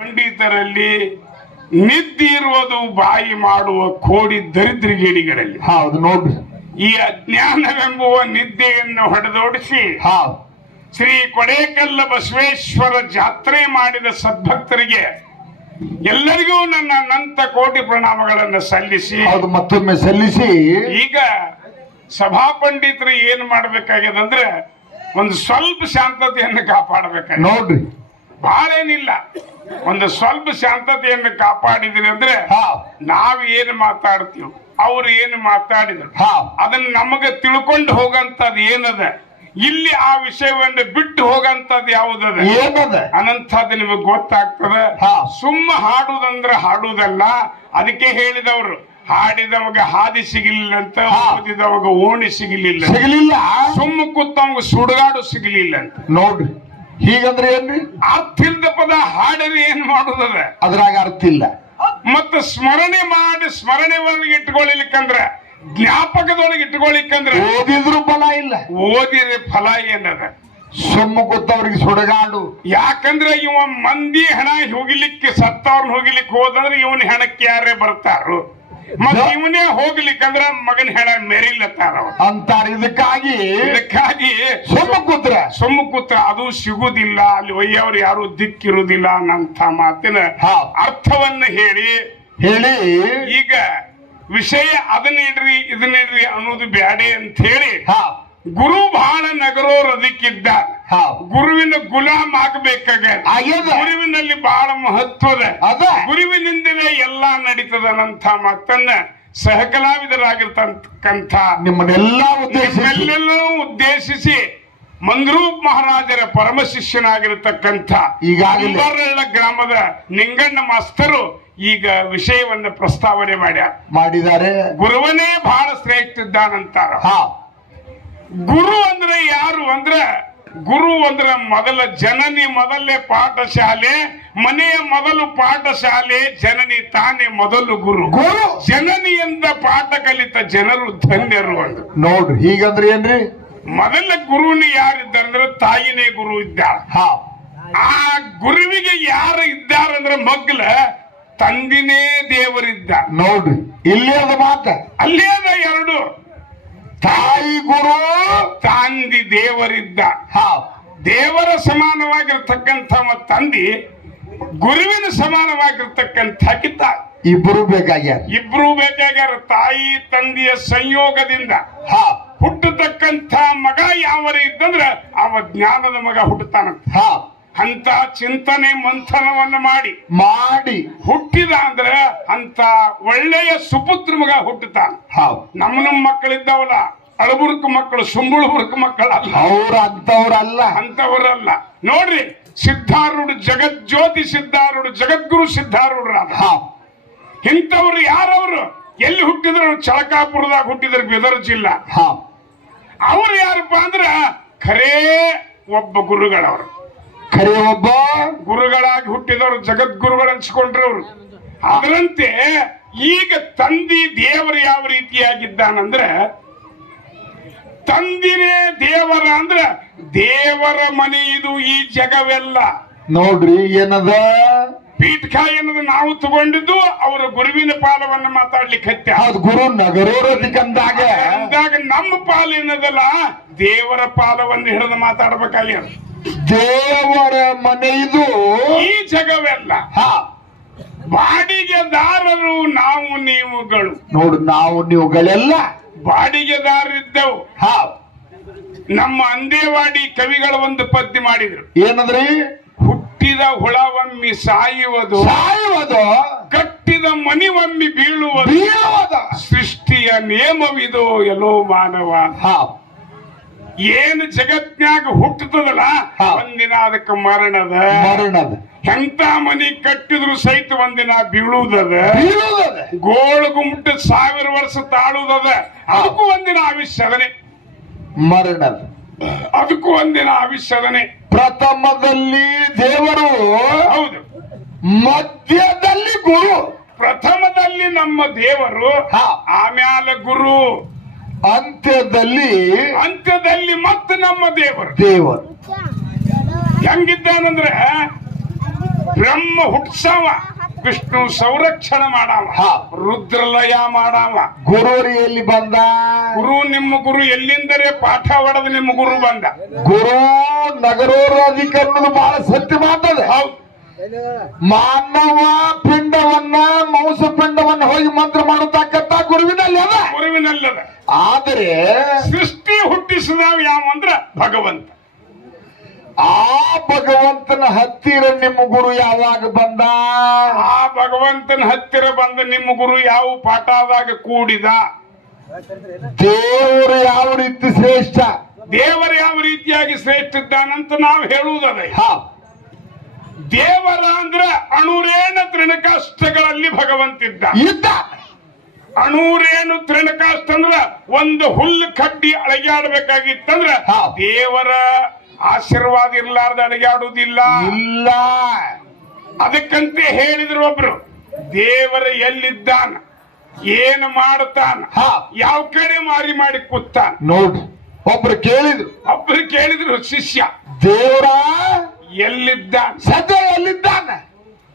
ಪಂಡಿತರಲ್ಲಿ ನಿದ್ದೆ ಇರುವುದು ಬಾಯಿ ಮಾಡುವ ಕೋಡಿ ದರಿದ್ರಗೇಡಿಗಳಲ್ಲಿ. ಹೌದು ನೋಡ್ರಿ. ಈ ಅಜ್ಞಾನವೆಂಬುವ ನಿದ್ದೆಯನ್ನು ಹೊಡೆದೋಡಿಸಿ ಹಾವು ಶ್ರೀ ಕೊಡೇಕಲ್ಲ ಬಸವೇಶ್ವರ ಜಾತ್ರೆ ಮಾಡಿದ ಸದ್ಭಕ್ತರಿಗೆ ಎಲ್ಲರಿಗೂ ನನ್ನ ನಂತ ಕೋಟಿ ಪ್ರಣಾಮಗಳನ್ನು ಸಲ್ಲಿಸಿ. ಹೌದು ಮತ್ತೊಮ್ಮೆ ಸಲ್ಲಿಸಿ. ಈಗ ಸಭಾ ಪಂಡಿತರು ಏನ್ ಮಾಡ್ಬೇಕಾಗ್ಯದಂದ್ರೆ ಒಂದು ಸ್ವಲ್ಪ ಶಾಂತತೆಯನ್ನು ಕಾಪಾಡಬೇಕಾಗಿದೆ ನೋಡ್ರಿ. ಏನಿಲ್ಲ ಒಂದು ಸ್ವಲ್ಪ ಶಾಂತತೆಯನ್ನು ಕಾಪಾಡಿದ್ರಿ ಅಂದ್ರೆ ನಾವ್ ಏನು ಮಾತಾಡ್ತೀವಿ ಅವ್ರು ಏನು ಮಾತಾಡಿದ್ರು ಹಾ. ಅದನ್ನ ನಮಗೆ ತಿಳ್ಕೊಂಡು ಹೋಗಂತದ್ ಏನದ? ಇಲ್ಲಿ ಆ ವಿಷಯವನ್ನು ಬಿಟ್ಟು ಹೋಗಂತದ್ ಯಾವುದದ? ಏನದ? ಅನಂತದ್ದು ನಿಮಗೆ ಗೊತ್ತಾಗ್ತದ. ಹಾ. ಸುಮ್ಮ ಹಾಡುದಂದ್ರೆ ಹಾಡುದಲ್ಲ ಅದಕ್ಕೆ ಹೇಳಿದವರು ಹಾಡಿದವಾಗ ಹಾದಿ ಸಿಗಲಿಲ್ಲ ಅಂತ. ಓದಿದವಾಗ ಓಣಿ ಸಿಗಲಿಲ್ಲ ಸಿಗಲಿಲ್ಲ. ಸುಮ್ಮ ಕೂತವಾಗ ಸುಡುಗಾಡು ಸಿಗಲಿಲ್ಲ ಅಂತ. ನೋಡ್ರಿ ಹೀಗಂದ್ರೆ ಏನ್ರಿ? ಅರ್ಥ ಇಲ್ದ ಪದ ಹಾಡರಿ ಏನ್ ಮಾಡೋದದ? ಅದ್ರಾಗ ಅರ್ಥ ಇಲ್ಲ. ಮತ್ತ ಸ್ಮರಣೆ ಮಾಡಿ ಸ್ಮರಣೆ ಒಳಗೆ ಇಟ್ಕೊಳ್ಳಿಕ್ಕಂದ್ರ ಜ್ಞಾಪಕದೊಳಗೆ ಇಟ್ಕೊಳ್ಳಿಕ್ಕಂದ್ರ ಓದಿದ್ರು ಫಲ ಇಲ್ಲ. ಓದಿದ್ರೆ ಫಲ ಏನದ? ಸುಮ್ಮ ಗೊತ್ತವ್ರಿಗೆ ಸುಡಗಾಡು. ಯಾಕಂದ್ರೆ ಇವ ಮಂದಿ ಹಣ ಹೋಗಿಲಿಕ್ಕೆ ಸತ್ತವ್ರನ್ನ ಹೋಗಿಲಿಕ್ಕೆ ಹೋದಂದ್ರೆ ಇವನ್ ಹೆಣಕ್ಕೆ ಯಾರೇ ಬರ್ತಾರು? ಮತ್ತೆ ಇವನೇ ಹೋಗ್ಲಿಕ್ಕಂದ್ರ ಮಗನ ಹೆಣ ಮೆರಿಲತ್ತಾರ. ಅಂತಾರ. ಇದಕ್ಕಾಗಿ ಇದಕ್ಕಾಗಿ ಸುಮ್ಮ ಕೂತ್ರ. ಸುಮ್ಮ ಕೂತ್ರ ಅದು ಸಿಗುದಿಲ್ಲ ಅಲ್ಲಿ ಒಯ್ಯವ್ರು ಯಾರು ದಿಕ್ಕಿರುದಿಲ್ಲ ಅನ್ನಂತ ಮಾತಿನ ಅರ್ಥವನ್ನ ಹೇಳಿ. ಹೇಳಿ. ಈಗ ವಿಷಯ ಅದನ್ನಿಡ್ರಿ ಇದನ್ನಿಡ್ರಿ ಇದನ್ನ ಇಡ್ರಿ ಅನ್ನೋದು ಬ್ಯಾಡೆ ಅಂತ ಹೇಳಿ ಹಾ. ಗುರು ಬಹಳ ನಗರೋರ್ ಅದಕ್ಕಿದ್ದ ಗುರುವಿನ ಗುಲಾಮ್ ಆಗ್ಬೇಕಾಗ ಆಗ್ಯದ. ಗುರುವಿನಲ್ಲಿ ಬಹಳ ಮಹತ್ವದ ಅದ. ಗುರುವಿನಿಂದಲೇ ಎಲ್ಲಾ ನಡೀತದನಂತ ಮತ್ತನ್ನ ಸಹಕಲಾವಿದರಾಗಿರ್ತಕ್ಕಂಥ ನಿಮ್ಮನ್ನೆಲ್ಲ ಉದ್ದೇಶಿಸಿ. ನಿಮ್ಮೆಲ್ಲರೂ ಉದ್ದೇಶಿಸಿ ಮಂಗ್ರೂಪ್ ಮಹಾರಾಜರ ಪರಮ ಶಿಷ್ಯನಾಗಿರತಕ್ಕಂಥ ಈಗಾಗಲೇ. ಗ್ರಾಮದ ನಿಂಗಣ್ಣ ಮಾಸ್ತರು ಈಗ ವಿಷಯವನ್ನ ಪ್ರಸ್ತಾವನೆ ಮಾಡ್ಯಾರ. ಮಾಡಿದ್ದಾರೆ. ಗುರುವನೇ ಬಹಳ ಶ್ರೇಷ್ಠ ಇದ್ದಾನಂತಾರ. ಹಾ. ಗುರು ಅಂದ್ರೆ ಯಾರು ಅಂದ್ರೆ ಗುರು ಅಂದ್ರೆ ಮೊದಲ ಜನನಿ ಮೊದಲೇ ಪಾಠಶಾಲೆ ಮನೆಯ ಮೊದಲು ಪಾಠಶಾಲೆ ಜನನಿ ತಾನೇ ಮೊದಲು ಗುರು. ಗುರು! ಜನನಿಯಿಂದ ಪಾಠ ಕಲಿತ ಜನರು ಧನ್ಯರು ಅಂದ್ರು ನೋಡ್ರಿ ಹೀಗಂದ್ರೆ ಏನ್ರಿ? ಮೊದಲ ಗುರುವಿನ ಯಾರಿದ್ದಾರಂದ್ರೆ ತಾಯಿನೇ ಗುರು ಇದ್ದ. ಹಾ. ಆ ಗುರುವಿಗೆ ಯಾರು ಇದ್ದಾರಂದ್ರೆ ಮಗ್ಲ ತಂದಿನೇ ದೇವರಿದ್ದ. ನೋಡ್ರಿ ಇಲ್ಲೇ ಅದ ಮಾತ. ಅಲ್ಲೇ ಅದ ಎರಡು. ತಾಯಿ ಗುರು ತಂದಿ ದೇವರಿದ್ದ. ದೇವರ ಸಮಾನವಾಗಿರ್ತಕ್ಕಂಥ ತಂದಿ ಗುರುವಿನ ಸಮಾನವಾಗಿರ್ತಕ್ಕಂಥ ಕಿತ್ತ ಇಬ್ರು ಬೇಕಾಗ್ಯಾರ. ಇಬ್ರು ಬೇಕಾಗ್ಯಾರ ತಾಯಿ ತಂದೆಯ ಸಂಯೋಗದಿಂದ. ಹಾ. ಹುಟ್ಟತಕ್ಕಂಥ ಮಗ ಯಾವ ಇದ್ದಂದ್ರ ಅವ ಜ್ಞಾನದ ಮಗ ಹುಟ್ಟುತ್ತಾನಂತ. ಹಾ. ಅಂತ ಚಿಂತನೆ ಮಂಥನವನ್ನು ಮಾಡಿ. ಮಾಡಿ. ಹುಟ್ಟಿದ ಅಂದ್ರೆ ಅಂತ ಒಳ್ಳೆಯ ಸುಪುತ್ರ ಮಗ ಹುಟ್ಟುತ್ತಾನೆ. ನಮ್ಮ ನಮ್ಮ ಮಕ್ಕಳಿದ್ದವಲ್ಲ. ಅಳಬುರ್ಕ ಮಕ್ಕಳು ಸುಂಬುಳುಬುರ್ಕ ಮಕ್ಕಳಲ್ಲ. ಅವ್ರ ಅಂತವ್ರಲ್ಲ ಅಂತವರಲ್ಲ ನೋಡ್ರಿ ಸಿದ್ಧಾರೂಢ ಜಗಜ್ಯೋತಿ ಸಿದ್ಧಾರೂಢ ಜಗದ್ಗುರು ಸಿದ್ಧಾರೂಢರ ಹಾ. ಇಂಥವ್ರು ಯಾರವರು? ಎಲ್ಲಿ ಹುಟ್ಟಿದ್ರು? ಚಳಕಾಪುರದಾಗ ಹುಟ್ಟಿದ್ರು ಬೀದರ್ ಜಿಲ್ಲಾ ಅವ್ರು ಯಾರಪ್ಪ ಅಂದ್ರ ಖರೇ ಒಬ್ಬ ಗುರುಗಳವರು. ಖರೆ ಒಬ್ಬ ಗುರುಗಳಾಗಿ ಹುಟ್ಟಿದವರು ಜಗದ್ಗುರುಗಳು ಅನ್ಸ್ಕೊಂಡ್ರು ಅವರು ಅದರಂತೆ ಈಗ ತಂದಿ ದೇವರು ಯಾವ ರೀತಿಯಾಗಿದ್ದಾನಂದ್ರೆ ತಂದಿನೇ ದೇವರ ಅಂದ್ರ ದೇವರ ಮನೆ ಇದು ಈ ಜಗವೆಲ್ಲ. ನೋಡ್ರಿ ಏನದ? ಪೀಠ ಏನದ ನಾವು ತಗೊಂಡಿದ್ದು ಅವರ ಗುರುವಿನ ಪಾಲವನ್ನು ಮಾತಾಡ್ಲಿಕ್ಕೆ ಹತ್ಯ. ಹೌದು ಗುರು ನಗರೋರದಿಕಂದಾಗ ಅಂದಾಗ ನಮ್ಮ ಪಾಲಿನದಲ್ಲ ದೇವರ ಪಾಲವನ್ನು ಹಿಡಿದು ಮಾತಾಡ್ಬೇಕಾಗಿ ದೇವರ ಮನೆ ಇದು ಈ ಜಗವೆಲ್ಲ. ಹಾ. ಬಾಡಿಗೆದಾರರು ನಾವು ನೀವುಗಳು. ನೋಡು ನಾವು ನೀವುಗಳೆಲ್ಲ. ಬಾಡಿಗೆದಾರರಿದ್ದೆವು ಹಾ. ನಮ್ಮ ಅಂದೇವಾಡಿ ಕವಿಗಳ ಒಂದು ಪದ್ಯ ಮಾಡಿದ್ರು. ಏನಂದ್ರಿ? ಹುಟ್ಟಿದ ಹುಳವಮ್ಮಿ ಸಾಯುವುದು ಸಾಯುವುದು ಕಟ್ಟಿದ ಮನಿವಮ್ಮಿ ಬೀಳುವುದು ಬೀಳುವುದು. ಸೃಷ್ಟಿಯ ನಿಯಮವಿದು ಎಲ್ಲೋ ಮಾನವ. ಏನು ಜಗತ್ನ್ಯಾಗ ಹುಟ್ಟುತ್ತದಲ್ಲ ಒಂದಿನ ಅದಕ್ಕೆ ಮರಣದ. ಮರಣದ. ಎಂತ ಮನಿ ಕಟ್ಟಿದ್ರು ಸಹಿತ ಒಂದಿನ ಬೀಳುವುದದ. ಗೋಳು ಗುಮ್ಟ ಸಾವಿರ ವರ್ಷ ತಾಳುವುದದ. ಅದಕ್ಕೂ ಒಂದಿನ ಆವಿಷ್ಯದನೆ ಮರಣದ. ಅದಕ್ಕೂ ಒಂದಿನ ಆವಿಷ್ಯದನೆ ಪ್ರಥಮದಲ್ಲಿ ದೇವರು ಹೌದು. ಮಧ್ಯದಲ್ಲಿ ಗುರು. ಪ್ರಥಮದಲ್ಲಿ ನಮ್ಮ ದೇವರು ಹಾ. ಆಮ್ಯಾಲ ಗುರು. ಅಂತ್ಯದಲ್ಲಿ ಅಂತ್ಯದಲ್ಲಿ ಮತ್ತೆ ನಮ್ಮ ದೇವರು. ದೇವರು. ಹೆಂಗಿದ್ದಾನಂದ್ರೆ ಬ್ರಹ್ಮ ಹುಟ್ಸವ. ವಿಷ್ಣು ಸಂರಕ್ಷಣೆ ಮಾಡಾಮ ಹಾ. ರುದ್ರಲಯ ಮಾಡಾಮ ಗುರು ಎಲ್ಲಿ ಬಂದ. ಗುರು ನಿಮ್ಮ ಗುರು ಎಲ್ಲಿಂದರೆ ಪಾಠ ಹೊಡೆದ ನಿಮ್ಮ ಗುರು ಬಂದ. ಗುರು ನಗರೋರ ಬಹಳ ಸತ್ಯ ಮಾತದ ಹೌದು. ಮಾನವ ಪಿಂಡವನ್ನ ಮೌಸ ಪಿಂಡವನ್ನ ಹೋಗಿ ಮಂತ್ರ ಮಾಡತಕ್ಕಂತ ಗುರುವಿನಲ್ಲಿ ಅದ. ಗುರುವಿನಲ್ಲದ. ಆದರೆ ಸೃಷ್ಟಿ ಹುಟ್ಟಿಸಿದವ ಯಾವ ಅಂದ್ರ ಭಗವಂತ. ಆ ಭಗವಂತನ ಹತ್ತಿರ ನಿಮ್ಮ ಗುರು ಯಾವಾಗ ಬಂದ? ಆ ಭಗವಂತನ ಹತ್ತಿರ ಬಂದ ನಿಮ್ಮ ಗುರು ಯಾವ ಪಾಠದಾಗ ಕೂಡಿದ? ದೇವರು ಯಾವ ರೀತಿ ಶ್ರೇಷ್ಠ? ದೇವರು ಯಾವ ರೀತಿಯಾಗಿ ಶ್ರೇಷ್ಠ ಇದ್ದಾನಂತ ನಾವು ಹೇಳುವುದದ. ಹಾ. ದೇವರ ಅಂದ್ರೆ ಅಣುರೇಣ ತೃಣಕಾಷ್ಟಗಳಲ್ಲಿ ಭಗವಂತ ಇದ್ದ. ಇದ್ದ. ಅಣೂರೇನು ತೃಣಕಾಷ್ಟ ಅಂದ್ರ ಒಂದು ಹುಲ್ಲು ಕಡ್ಡಿ ಅಳಗಾಡ್ಬೇಕಾಗಿತ್ತಂದ್ರ. ದೇವರ ಆಶೀರ್ವಾದ ಇರ್ಲಾರ್ದ ಆಡುವುದಿಲ್ಲ ಇಲ್ಲ. ಅದಕ್ಕಂತೆ ಹೇಳಿದ್ರು ಒಬ್ರು ದೇವರ ಎಲ್ಲಿದ್ದಾನ ಏನು ಮಾಡ್ತಾನ. ಯಾವ ಕಡೆ ಮಾರಿ ಮಾಡಿ ಕೂತಾನ? ನೋಡ್ರಿ ಒಬ್ರು ಕೇಳಿದ್ರು. ಒಬ್ರು ಕೇಳಿದ್ರು ಶಿಷ್ಯ ದೇವರ ಎಲ್ಲಿದ್ದಾನ? ಸದ್ಯ ಎಲ್ಲಿದ್ದಾನೆ?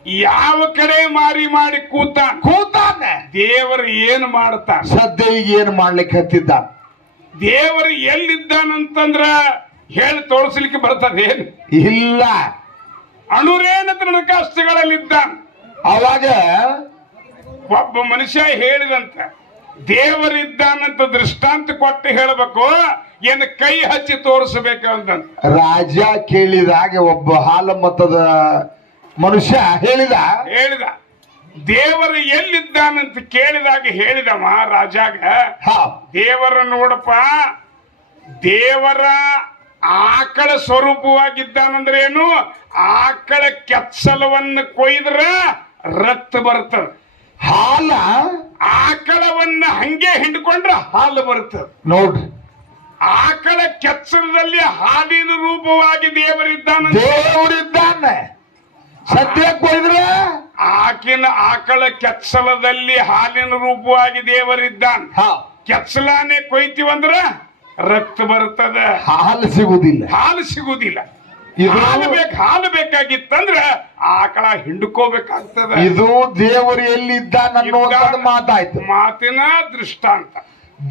ಯಾವ ಕಡೆ ಮಾರಿ ಮಾಡಿ ಕೂತಾನ? ಕೂತಾನೆ. ದೇವರು ಏನು ಮಾಡ್ತಾನ ಸದ್ಯ ಈಗ ಏನು ಮಾಡ್ಲಿಕ್ಕೆ ಹತ್ತಿದ್ದಾನ? ದೇವರು ಎಲ್ಲಿದ್ದಾನಂತಂದ್ರ ಹೇಳಿ ತೋರಿಸ್ಲಿಕ್ಕೆ ಬರ್ತದೆ ಏನು? ಇಲ್ಲ. ಅಣುರೇನ ಕಷ್ಟಗಳಲ್ಲಿದ್ದ ಅವಾಗ ಒಬ್ಬ ಮನುಷ್ಯ ಹೇಳಿದಂತ ದೇವರಿದ್ದಾನಂತ ದೃಷ್ಟಾಂತ ಕೊಟ್ಟು ಹೇಳಬೇಕು ಏನು ಕೈ ಹಚ್ಚಿ ತೋರಿಸಬೇಕು ಅಂತ ರಾಜ ಕೇಳಿದಾಗ ಒಬ್ಬ ಹಾಲ ಮತದ ಮನುಷ್ಯ ಹೇಳಿದ. ಹೇಳಿದ. ದೇವರು ಎಲ್ಲಿದ್ದಾನಂತ ಕೇಳಿದಾಗ ಹೇಳಿದವ ರಾಜಾಗ. ಹಾ. ದೇವರ ನೋಡಪ್ಪ ದೇವರ ಆಕಳ ಸ್ವರೂಪವಾಗಿದ್ದಾನಂದ್ರೆ ಏನು? ಆಕಳ ಕೆಚ್ಚಲವನ್ನು ಕೊಯ್ದ್ರ ರಕ್ತ ಬರ್ತದೆ ಹಾಲ? ಆಕಳವನ್ನ ಹಂಗೆ ಹಿಂಡ್ಕೊಂಡ್ರ ಹಾಲು ಬರ್ತದೆ ನೋಡ್ರಿ ಆಕಳ ಕೆಚ್ಚಲದಲ್ಲಿ ಹಾಲಿನ ರೂಪವಾಗಿ ದೇವರಿದ್ದಾನ ದೇವರಿದ್ದಾನೆ ಸದ್ಯ ಕೊಯ್ದ್ರ? ಆಕಿನ ಆಕಳ ಕೆಚ್ಚಲದಲ್ಲಿ ಹಾಲಿನ ರೂಪವಾಗಿ ದೇವರಿದ್ದಾನ ಹಾ. ಕೆಚ್ಚಲಾನೆ ಕೊಯ್ತೀವಂದ್ರ ರಕ್ತ ಬರ್ತದೆ ಹಾಲು ಸಿಗುದಿಲ್ಲ ಹಾಲು ಸಿಗುವುದಿಲ್ಲ. ಹಾಲು ಬೇಕು ಹಾಲು ಬೇಕಾಗಿತ್ತಂದ್ರೆ ಆಕಳ ಹಿಂಡ್ಕೋಬೇಕಾಗ್ತದ. ಇದು ದೇವರು ಎಲ್ಲಿದ್ದಾನ ಮಾತಾಯ್ತು. ಮಾತಿನ ದೃಷ್ಟಾಂತ.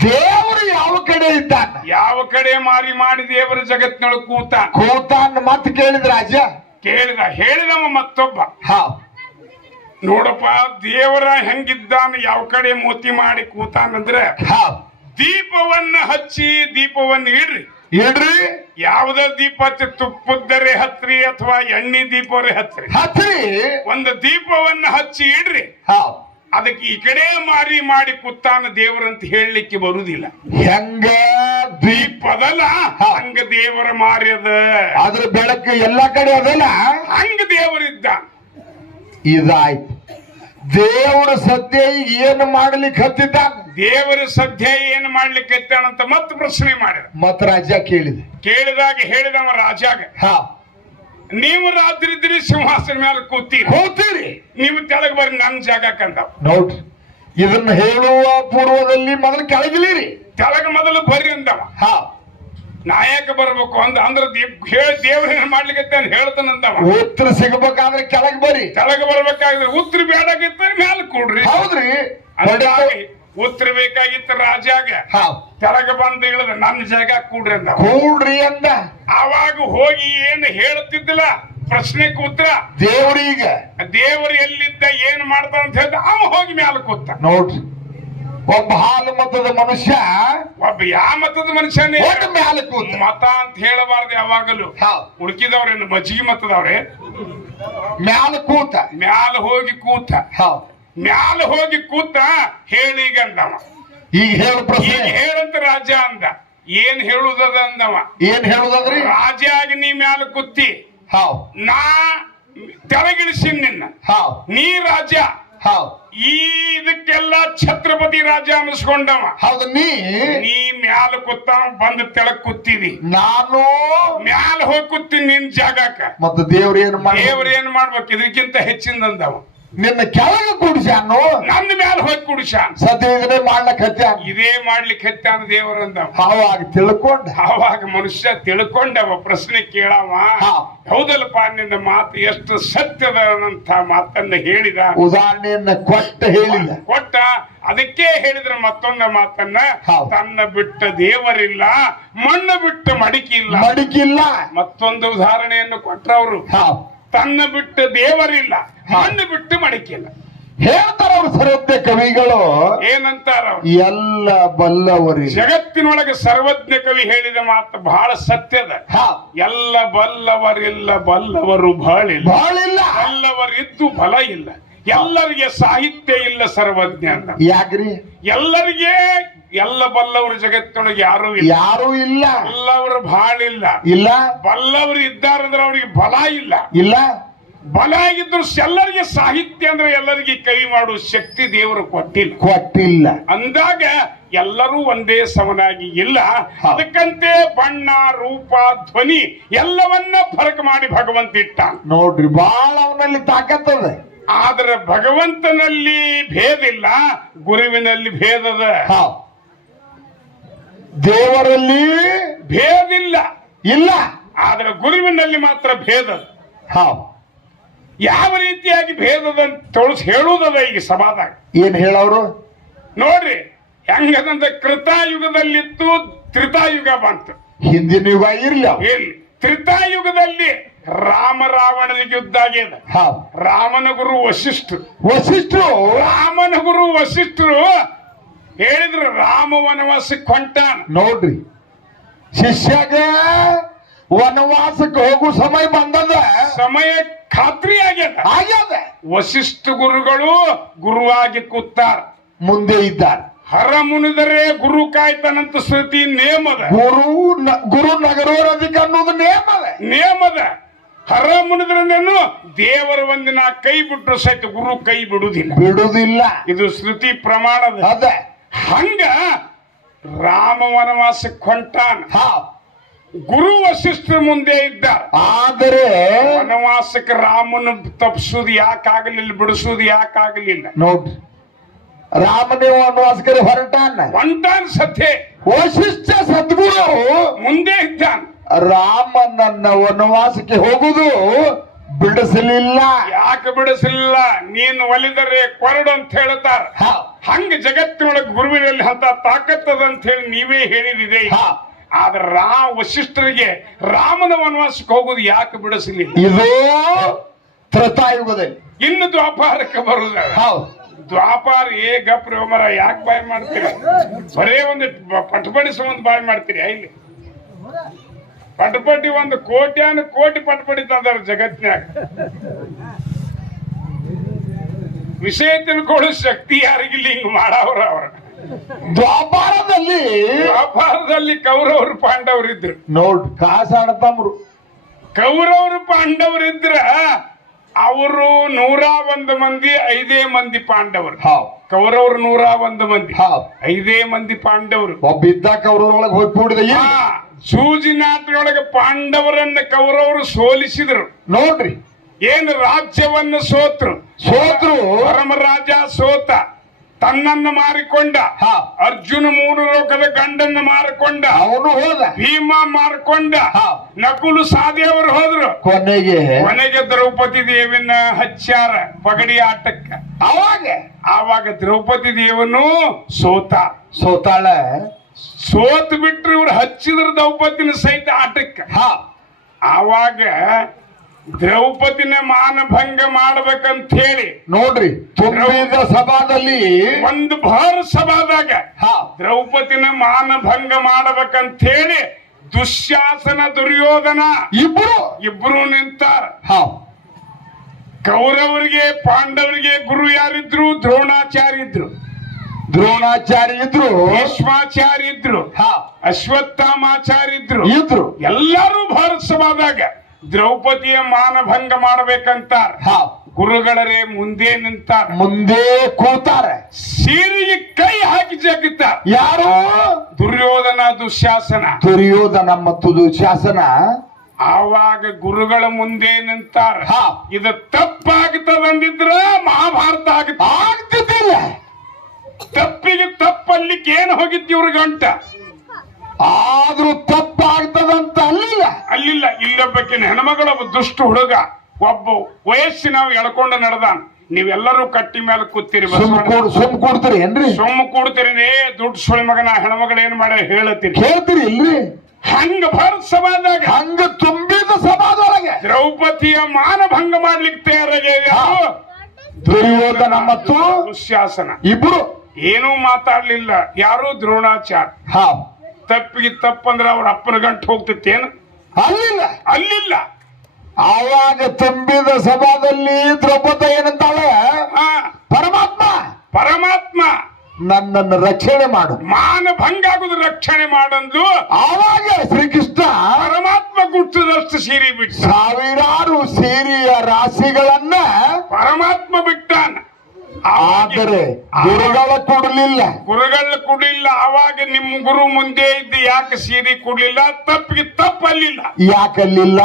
ದೇವರು ಯಾವ ಕಡೆ ಇದ್ದಾನೆ? ಯಾವ ಕಡೆ ಮಾರಿ ಮಾಡಿ ದೇವರ ಜಗತ್ನೊಳಗೆ ಕೂತ ಕೂತಾನ್ ಮತ್ ಕೇಳಿದ ರಾಜ ಕೇಳಿದ ಹೇಳಿದವ ಮತ್ತೊಬ್ಬ. ಹಾ. ನೋಡಪ್ಪ ದೇವರ ಹೆಂಗಿದ್ದಾನ ಯಾವ ಕಡೆ ಮೋತಿ ಮಾಡಿ ಕೂತಾನಂದ್ರೆ ಹಾ. ದೀಪವನ್ನ ಹಚ್ಚಿ ದೀಪವನ್ನ ಇಡ್ರಿ. ಇಡ್ರಿ. ಯಾವ್ದ ದೀಪ ಹಚ್ಚಿ ತುಪ್ಪದರೆ ಹತ್ರಿ ಅಥವಾ ಎಣ್ಣೆ ದೀಪವರೇ ಹತ್ರಿ? ಹತ್ರಿ. ಒಂದು ದೀಪವನ್ನ ಹಚ್ಚಿ ಇಡ್ರಿ. ಹಾ. ಅದಕ್ಕೆ ಈ ಕಡೆ ಮಾರಿ ಮಾಡಿ ಕುತ್ತಾನ ದೇವರಂತ ಹೇಳಲಿಕ್ಕೆ ಬರುದಿಲ್ಲ. ಹೆಂಗ? ದೀಪ. ದೀಪದಲ್ಲ? ಹಂಗ ದೇವರ ಮಾರ್ಯದ ಅದ್ರ ಬೆಳಕು ಎಲ್ಲಾ ಕಡೆ ಅದಲ್ಲ? ಹಂಗ ದೇವರಿದ್ದ. ಇದಾಯ್ತು. ದೇವರು ಸದ್ಯ ಈಗ ಏನು ಮಾಡ್ಲಿಕ್ಕೆ ಹತ್ತಿದ್ದ? ದೇವರ ಸದ್ಯ ಏನ್ ಮಾಡ್ಲಿಕ್ಕೆ ಅಂತ ಮತ್ತೆ ಪ್ರಶ್ನೆ ಮಾಡಿದ. ಮತ್ ರಾಜ ಕೇಳಿದ. ಕೇಳಿದಾಗ ಹೇಳಿದವ ರಾಜಾಗ ಹಾ. ನೀವು ರಾತ್ರಿ ಇದ್ರಿ ಸಿಂಹಾಸನ ಮೇಲೆ ಕೂತೀರಿ. ಹೋಗ್ತೀರಿ. ನೀವು ತೆಳಗ್ ಬರ್ರಿ ನನ್ ಜಾಗಕ್ಕಂತ ನೋಡ್ರಿ ಇದನ್ನ ಹೇಳುವ ಪೂರ್ವದಲ್ಲಿ ಮೊದಲು ಕೆಳಗಿಲಿರಿ. ತೆಳಗ ಮೊದಲು ಬರ್ರಿ ಅಂದವ. ಹಾ. ನಾಯಕ ಬರ್ಬೇಕು ಅಂದ ಅಂದ್ರೆ ಹೇಳಿ ದೇವ್ರ ಏನ್ ಮಾಡ್ಲಿಕ್ಕೆ ಹೇಳ್ತಾನಂತ ಉತ್ತರ ಸಿಗಬೇಕಾದ್ರೆ ಕೆಳಗೆ ಬರ್ರಿ ಕೆಳಗೆ ಬರ್ಬೇಕಾಗಿದ್ರೆ ಉತ್ತರ ಬೇಡಾಗಿತ್ತ ಮ್ಯಾಲ ಕೊಡ್ರಿ. ಹೌದ್ರಿ. ಉತ್ತರ ಬೇಕಾಗಿತ್ತ ರಾಜಾಗ ಕೆಳಗೆ ಬಂದು ಹೇಳಿದ ನನ್ನ ಜಾಗ ಕೂಡ್ರಿ ಅಂತ ಕೂಡ್ರಿ ಅಂದ. ಆವಾಗ ಹೋಗಿ ಏನು ಹೇಳ್ತಿದ್ದಿಲ್ಲ? ಪ್ರಶ್ನೆ ಉತ್ತರ. ದೇವ್ರೀಗ. ದೇವರು ಎಲ್ಲಿದ್ದ ಏನ್ ಮಾಡ್ತಾನ ಅಂತ ಹೇಳ್ದ ಅವ ಹೋಗಿ ಮ್ಯಾಲ ಕೂತ. ನೋಡ್ರಿ. ಒಬ್ಬ ಹಾಲು ಮತದ ಮನುಷ್ಯ ಒಬ್ಬ ಯಾವ ಮತದ ಮನುಷ್ಯನೇ ಒಟ್ಟು ಮ್ಯಾಲ ಕೂತ. ಮತ ಅಂತ ಹೇಳಬಾರ್ದು ಯಾವಾಗಲೂ. ಉಳ್ಕಿದವ್ರೇನು ಮಜ್ಜಿಗೆ ಮತದವ್ರೆ? ಮ್ಯಾಲ ಕೂತ. ಮ್ಯಾಲ ಹೋಗಿ ಕೂತ. ಮ್ಯಾಲ ಹೋಗಿ ಕೂತ ಹೇಳಿ ಅಂದವ. ಈಗ ಹೇಳ ಪ್ರಶ್ನೆ. ಹೇಳಂತ ರಾಜ ಅಂದ. ಏನ್ ಹೇಳುದದ ಅಂದವ. ಏನ್ ಹೇಳುದ್ರಿ ರಾಜ ಆಗಿ ನೀ ಮ್ಯಾಲ ಕೂತಿ. ಹಾ. ನಾ ತೆಳಗಿಳಿಸಿ ನಿನ್ನ. ಹಾ. ನೀ ರಾಜ. ಈ ಇದಕ್ಕೆಲ್ಲ ಛತ್ರಪತಿ ರಾಜ ಅನಿಸ್ಕೊಂಡವ. ಹೌದು ನೀ ನೀ ಮ್ಯಾಲ ಕೂತ ಬಂದು ತೆಳಕ್ ಕೂತಿದಿ ನಾನು ಮ್ಯಾಲ ಹೋಗಿ ಕೂತೀನಿ ನಿನ್ ಜಾಗಕ್ಕ. ಮತ್ತೆ ದೇವ್ರ ಏನ್ ದೇವ್ರ ಏನ್ ಮಾಡ್ಬೇಕು? ಇದಕ್ಕಿಂತ ಹೆಚ್ಚಿಂದಂದವ ನಿನ್ನ ಕೆಳಗೆ ಕೂಡಿಸ್ಯಾನು ನನ್ನ ಮ್ಯಾಲ ಹೋಗಿ ಕೂಡಿಸ ಸದ್ಯ ಇದನ್ನೇ ಮಾಡ್ಲಕ್ ಹತ್ಯಾನ ಇದೇ ಮಾಡ್ಲಿಕ್ಕೆ ಹತ್ತಾನ ದೇವರಂದ ಅವಾಗ ತಿಳ್ಕೊಂಡ? ಆವಾಗ ಮನುಷ್ಯ ತಿಳ್ಕೊಂಡವ ಪ್ರಶ್ನೆ ಕೇಳವ. ಹೌದಲ್ಪ ನಿನ್ನ ಮಾತು ಎಷ್ಟು ಸತ್ಯದಂತ ಮಾತನ್ನ ಹೇಳಿದ. ಉದಾಹರಣೆಯನ್ನ ಕೊಟ್ಟ ಹೇಳಿದ ಕೊಟ್ಟ ಅದಕ್ಕೆ ಹೇಳಿದ್ರೆ ಮತ್ತೊಂದ ಮಾತನ್ನ. ತನ್ನ ಬಿಟ್ಟ ದೇವರಿಲ್ಲ ಮಣ್ಣು ಬಿಟ್ಟು ಮಡಿಕಿಲ್ಲ. ಮಡಿಕಿಲ್ಲ. ಮತ್ತೊಂದು ಉದಾಹರಣೆಯನ್ನು ಕೊಟ್ರವ್ರು. ತನ್ನ ಬಿಟ್ಟು ದೇವರಿಲ್ಲ. ಮಣ್ಣು ಬಿಟ್ಟು ಮಡಿಕಿಲ್ಲ. ಹೇಳ್ತಾರ ಅವ್ರು ಸರ್ವಜ್ಞ ಕವಿಗಳು. ಏನಂತಾರ ಎಲ್ಲ ಬಲ್ಲವರಿ ಜಗತ್ತಿನೊಳಗೆ ಸರ್ವಜ್ಞ ಕವಿ ಹೇಳಿದ ಮಾತು ಬಹಳ ಸತ್ಯದ ಎಲ್ಲ ಬಲ್ಲವರಿಲ್ಲ ಬಲ್ಲವರು ಬಾಳಿಲ್ಲ ಬಾಳಿಲ್ಲ ಬಲ್ಲವರಿದ್ದು ಬಲ ಇಲ್ಲ. ಎಲ್ಲರಿಗೆ ಸಾಹಿತ್ಯ ಇಲ್ಲ ಸರ್ವಜ್ಞ ಅಂತ. ಯಾಕ್ರಿ? ಎಲ್ಲರಿಗೆ ಎಲ್ಲ ಬಲ್ಲವರು ಜಗತ್ತಿನೊಳಗೆ ಯಾರು ಇಲ್ಲ. ಯಾರು ಇಲ್ಲ. ಬಲ್ಲವರು ಬಾಳಿಲ್ಲ ಇಲ್ಲ. ಬಲ್ಲವರು ಇದ್ದಾರಂದ್ರೆ ಅವರಿಗೆ ಬಲ ಇಲ್ಲ. ಇಲ್ಲ. ಬಲ ಆಗಿದ್ರು ಎಲ್ಲರಿಗೆ ಸಾಹಿತ್ಯ ಅಂದ್ರೆ ಎಲ್ಲರಿಗೆ ಕೈ ಮಾಡುವ ಶಕ್ತಿ ದೇವರು ಕೊಟ್ಟಿಲ್ಲ. ಕೊಟ್ಟಿಲ್ಲ. ಅಂದಾಗ ಎಲ್ಲರೂ ಒಂದೇ ಸಮನಾಗಿ ಇಲ್ಲ. ಅದಕ್ಕಂತೆ ಬಣ್ಣ ರೂಪ ಧ್ವನಿ ಎಲ್ಲವನ್ನ ಫರಕ್ ಮಾಡಿ ಭಗವಂತ ಇಟ್ಟ ನೋಡ್ರಿ ಬಹಳ ಅವನಲ್ಲಿ ತಾಕತ್ತದ ಆದ್ರೆ ಭಗವಂತನಲ್ಲಿ ಭೇದಿಲ್ಲ ಗುರುವಿನಲ್ಲಿ ಭೇದದ ದೇವರಲ್ಲಿ ಭೇದಿಲ್ಲ. ಇಲ್ಲ. ಆದ್ರೆ ಗುರುವಿನಲ್ಲಿ ಮಾತ್ರ ಭೇದ. ಹಾವು ಯಾವ ರೀತಿಯಾಗಿ ಭೇದದ ತೋರಿಸಿ ಹೇಳುವುದದ ಈಗ ಸಭಾದಾಗ ಏನ್ ಹೇಳವ್ರು? ನೋಡ್ರಿ ಹೆಂಗದಂತ ಕೃತಾಯುಗದಲ್ಲಿತ್ತು ತ್ರಿತಾಯುಗ ಬಂತು. ಹಿಂದಿನ ಯುಗ ಇರ್ಲಿ ಇರ್ಲಿ. ಇಲ್ಲಿ ತ್ರಿತಾಯುಗದಲ್ಲಿ ರಾಮ ರಾವಣನ ಯುದ್ಧ ಆಗ್ಯದ. ರಾಮನ ಗುರು ವಶಿಷ್ಠರು ವಸಿಷ್ಠರು? ರಾಮನ ಗುರು ವಶಿಷ್ಠರು ಹೇಳಿದ್ರು ರಾಮ ವನವಾಸಕ್ಕೆ ಹೊಂಟಾನ ನೋಡ್ರಿ ಶಿಷ್ಯಾಗ ವನವಾಸಕ್ಕೆ ಹೋಗು ಸಮಯ ಬಂದದ. ಸಮಯ ಖಾತ್ರಿ ಆಗ್ಯದ. ಆಗ್ಯದ. ವಶಿಷ್ಠ ಗುರುಗಳು ಗುರುವಾಗಿ ಕೂತಾರ. ಮುಂದೆ ಇದ್ದಾರೆ. ಹರ ಮುನಿದರೆ ಗುರು ಕಾಯ್ತಾನಂತ ಶ್ರುತಿ ನೇಮದ. ಗುರು ಗುರು ನಗರೋರಧಿಕ ಅನ್ನೋದು ನೇಮ ಅದ. ನೇಮದ. ಹರ ಮುನಿದ್ರನೇನು ದೇವರ ಒಂದಿನ ಕೈ ಬಿಟ್ಟರು ಸಹಿತ ಗುರು ಕೈ ಬಿಡುವುದಿಲ್ಲ ಬಿಡುದಿಲ್ಲ. ಇದು ಶ್ರುತಿ ಪ್ರಮಾಣದ. ಅದ. ಹಂಗ ರಾಮ ವನವಾಸಕ್ಕೆ ಹೊಂಟಾನ ಹಾ. ಗುರು ವಶಿಷ್ಠರ ಮುಂದೆ ಇದ್ದ. ಆದರೆ ವನವಾಸಕ್ಕೆ ರಾಮನ ತಪ್ಪಿಸೋದು ಯಾಕಾಗಲಿಲ್ಲ ಬಿಡಿಸೋದು ಯಾಕಾಗಲಿಲ್ಲ. ನೋಡ್ರಿ ರಾಮನೇ ವನವಾಸಕ್ಕೆ ಹೊರಟಾನ. ಹೊಂಟಾನ್ ಸತ್ಯ ವಶಿಷ್ಠ ಸದ್ಗುರು ಮುಂದೆ ಇದ್ದಾನ. ರಾಮ ನನ್ನ ವನವಾಸಕ್ಕೆ ಹೋಗುದು ಬಿಡಿಸಲಿಲ್ಲ. ಯಾಕೆ ಬಿಡಿಸಲಿಲ್ಲ? ನೀನು ಒಲಿದರೆ ಕೊರಡು ಅಂತ ಹೇಳ್ತಾರ ಹಂಗ ಜಗತ್ತಿನೊಳಗೆ ಗುರುವಿನಲ್ಲಿ ಅಂತ ತಾಕತ್ತದ ಅಂತ ಹೇಳಿ ನೀವೇ ಹೇಳಿದಿದೆ. ಹಾ. ಆದ್ರೆ ರಾ ವಶಿಷ್ಠರಿಗೆ ರಾಮನ ವನವಾಸಕ್ಕೆ ಹೋಗುದು ಯಾಕೆ ಬಿಡಿಸಲಿಲ್ಲ? ಇದು ತ್ರತಾಯುಗದಲ್ಲಿ. ಇನ್ನು ದ್ವಾಪಾರಕ್ಕೆ ಬರುದ ದ್ವಾಪಾರ ಏ ಗಪ್ರಿ ರೋಮರ ಯಾಕೆ ಬಾಯ್ ಮಾಡ್ತೀರಿ? ಬರೇ ಒಂದು ಪಟಪಡಿಸ ಒಂದು ಬಾಯ್ ಮಾಡ್ತೀರಿ ಇಲ್ಲಿ. ಪಟಪಟಿ ಒಂದು ಕೋಟ್ಯಾನು ಕೋಟಿ ಪಟಪಟಿ ತಂದಾರ ಜಗತ್ನಾಗ ವಿಷಯ ತಿಳ್ಕೊಳ್ಳೋ ಶಕ್ತಿ ಯಾರಿಗಿಲ್ಲ ಹಿಂಗ್ ಮಾಡವ್ರ ಅವ್ರ. ದ್ವಾಪಾರದಲ್ಲಿ ವ್ಯಾಪಾರದಲ್ಲಿ ಕೌರವರು ಪಾಂಡವರಿದ್ರು ನೋಡ್ ಕಾಸಾಡತಮ್ರು ಕೌರವರು ಪಾಂಡವರಿದ್ರ ಅವರು ನೂರ ಒಂದು ಮಂದಿ ಐದೇ ಮಂದಿ ಪಾಂಡವರು. ಹಾವ್ ಕೌರವರು ನೂರ ಒಂದು ಮಂದಿ. ಹಾವ್ ಐದೇ ಮಂದಿ ಪಾಂಡವರು. ಒಬ್ಬ ಇದ್ದ ಅವ್ರೊಳಗೆ ಹೋಗಿ ಕೂಡಿದ ಆ ಸೂಜಿನಾಟದೊಳಗೆ ಪಾಂಡವರನ್ನ ಕೌರವರು ಸೋಲಿಸಿದ್ರು. ನೋಡ್ರಿ. ಏನು ರಾಜ್ಯವನ್ನು ಸೋತ್ರು? ಸೋತ್ರು. ಪರಮರಾಜ ಸೋತ. ತನ್ನನ್ನು ಮಾರಿಕೊಂಡ. ಹಾ. ಅರ್ಜುನ ಮೂರು ಲೋಕದ ಗಂಡನ್ನು ಮಾರಿಕೊಂಡ. ಅವನು ಹೋದ. ಭೀಮ ಮಾರ್ಕೊಂಡ. ಹಾ. ನಕುಲು ಸಾದೇವರು ಹೋದ್ರು. ಕೊನೆಗೆ. ಕೊನೆಗೆ ದ್ರೌಪದಿ ದೇವಿನ ಹಚ್ಚಾರ ಪಗಡಿ ಆಟಕ್ಕ. ಅವಾಗ. ಆವಾಗ ದ್ರೌಪದಿ ದೇವನು ಸೋತ. ಸೋತಾಳ. ಸೋತ್ ಬಿಟ್ರು ಇವ್ರು ಹಚ್ಚಿದ್ರ ದ್ರೌಪದಿನ ಸಹಿತ ಆಟಕ್ಕೆ. ಹಾ. ಆವಾಗ ದ್ರೌಪದಿನ ಮಾನಭಂಗ ಮಾಡ್ಬೇಕಂತ ಹೇಳಿ ನೋಡ್ರಿ ತುಂಬಿದ ಸಭಾದಲ್ಲಿ ಒಂದು ಭಾರ ಸಭಾದಾಗ ಹಾ. ದ್ರೌಪದಿನ ಮಾನಭಂಗ ಮಾಡ್ಬೇಕಂತ ಹೇಳಿ ದುಶ್ಯಾಸನ ದುರ್ಯೋಧನ ಇಬ್ರು. ಇಬ್ರು ನಿಂತಾರ. ಹಾ. ಕೌರವರಿಗೆ ಪಾಂಡವರಿಗೆ ಗುರು ಯಾರಿದ್ರು ದ್ರೋಣಾಚಾರ್ಯ ಇದ್ರು. ದ್ರೋಣಾಚಾರ್ಯ ಇದ್ರು. ಭೀಷ್ಮಾಚಾರ್ಯ ಇದ್ರು. ಹಾ. ಅಶ್ವತ್ಥಾಮಾಚಾರ್ಯ ಇದ್ರು. ಇದ್ರು. ಎಲ್ಲರೂ ಭಾರತ ಸಭಾದಾಗ ದ್ರೌಪದಿಯ ಮಾನಭಂಗ ಮಾಡ್ಬೇಕಂತಾರ. ಹಾ. ಗುರುಗಳರೇ ಮುಂದೆ ನಿಂತಾರ. ಮುಂದೆ ಕೂತಾರೆ. ಸೀರೆಗೆ ಕೈ ಹಾಕಿ ಜಗಿತ ಯಾರು? ದುರ್ಯೋಧನ ದುಶಾಸನ. ದುರ್ಯೋಧನ ಮತ್ತು ದುಶಾಸನ. ಆವಾಗ ಗುರುಗಳ ಮುಂದೆ ನಿಂತಾರ. ಇದು ತಪ್ಪಾಗ್ತದಂದಿದ್ರ ಮಹಾಭಾರತ ಗಂಟ ಆದ್ರೂ ತಪ್ಪಾಗ್ತದಂತ ಅಲ್ಲಿಲ್ಲ. ಅಲ್ಲಿಲ್ಲ ಇಲ್ಲೊಬ್ಬಕ್ಕಿನ ಹೆಣ್ಮಗಳ ಒಬ್ಬ ದುಷ್ಟ ಹುಡುಗ ಒಬ್ಬ ವಯಸ್ಸಿನ ಎಳ್ಕೊಂಡು ನಡೆದಾನ. ನೀವೆಲ್ಲರೂ ಕಟ್ಟಿ ಮೇಲೆ ಕೂತೀರಿ ಸುಮ್ ಕೂಡ್ತೀರಿ ಏನ್ರಿ? ಸುಮ್ ಕೂಡ್ತೀರಿ ದುಡ್ಡು ಸುಳಿ ಮಗನ ಹೆಣ್ಮಗಳ ಏನ್ ಮಾಡ ಹೇಳತ್ತೀರಿ ಹೇಳ್ತೀರಿ ಇಲ್ರಿ? ಹಂಗ ಭಾರತ ಸಮಾಜದಾಗ ಹಂಗ ತುಂಬಿದ ಸಮಾಜದೊಳಗೆ ದ್ರೌಪದಿಯ ಮಾನಭಂಗ ಮಾಡ್ಲಿಕ್ಕೆ ತಯಾರಾಗ್ಯಾವ ಯಾರು? ದುರ್ಯೋಧನ ಮತ್ತು ದುಶ್ಯಾಸನ. ಇಬ್ರು. ಏನೂ ಮಾತಾಡ್ಲಿಲ್ಲ. ಯಾರು ದ್ರೋಣಾಚಾರ ಹಾ. ತಪ್ಪಿಗೆ ತಪ್ಪಂದ್ರೆ ಅವ್ರ ಅಪ್ಪನ ಗಂಟು ಹೋಗ್ತಿತ್ತೇನು? ಅಲ್ಲಿಲ್ಲ. ಅಲ್ಲಿಲ್ಲ. ಆವಾಗ ತುಂಬಿದ ಸಭಾದಲ್ಲಿ ದ್ರೌಪದ ಏನಂತಾಳೆ? ಆ ಪರಮಾತ್ಮ. ಪರಮಾತ್ಮ. ನನ್ನನ್ನು ರಕ್ಷಣೆ ಮಾಡು. ಮಾನ ಭಂಗ ಆಗುದು ರಕ್ಷಣೆ ಮಾಡಂದು. ಆವಾಗ ಶ್ರೀಕೃಷ್ಣ ಪರಮಾತ್ಮ ಗುಟ್ಟದಷ್ಟು ಸೀರಿ ಬಿಟ್ಟು. ಸಾವಿರಾರು ಸೀರಿಯ ರಾಶಿಗಳನ್ನ ಪರಮಾತ್ಮ ಬಿಟ್ಟಾನ. ಆದರೆ ಗುರುಗಳ ಕೊಡಲಿಲ್ಲ. ಗುರುಗಳ ಕೊಡಲಿಲ್ಲ ಅವಾಗ ನಿಮ್ ಗುರು ಮುಂದೆ ಇದ್ದು ಯಾಕೆ ಸೀರೆ ಕೊಡ್ಲಿಲ್ಲ? ತಪ್ಪಿಗೆ ತಪ್ಪಲ್ಲಿಲ್ಲ. ಯಾಕಲ್ಲಿಲ್ಲ?